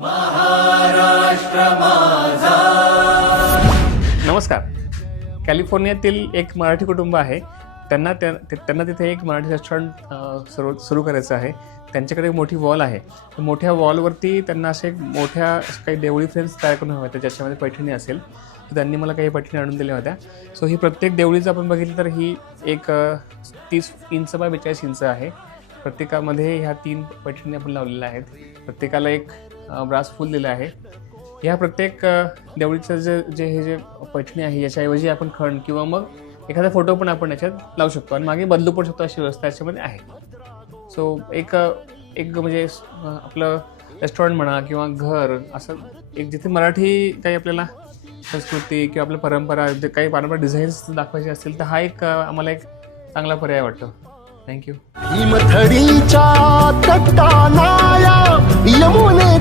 महाराष्ट्र माझा. नमस्कार. कॅलिफोर्नियातील एक मराठी कुटुंब आहे. त्यांना तिथे एक मराठी रेस्टॉरंट सुरू करायचं आहे. त्यांच्याकडे एक मोठी वॉल आहे. तर मोठ्या वॉलवरती त्यांना असे मोठ्या काही देवळी फ्रेम्स तयार करून हव्या होत्या, ज्याच्यामध्ये पैठणी असेल. तर त्यांनी मला काही पैठणी आणून दिल्या होत्या. सो ही प्रत्येक देवळीचं आपण बघितलं तर ही एक 30 इंच बाय 42 इंच आहे. प्रत्येकामध्ये ह्या 3 पैठणी आपण लावलेल्या आहेत. प्रत्येकाला एक ब्रास फूल दिलं आहे. ह्या प्रत्येक देवळीचं जे पैठणी आहे याच्याऐवजी आपण खण किंवा मग एखादा फोटो पण आपण याच्यात लावू शकतो आणि मागे बदलू पण शकतो, अशी व्यवस्था याच्यामध्ये आहे. सो एक म्हणजे आपलं रेस्टॉरंट म्हणा किंवा घर असं एक जिथे मराठी काही आपल्याला संस्कृती किंवा आपल्या परंपरा जे काही पारंपरिक डिझाईन्स दाखवायचे असतील तर हा एक आम्हाला एक चांगला पर्याय वाटतो. थँक्यू. हिमथडीच्या तटानाया यमुने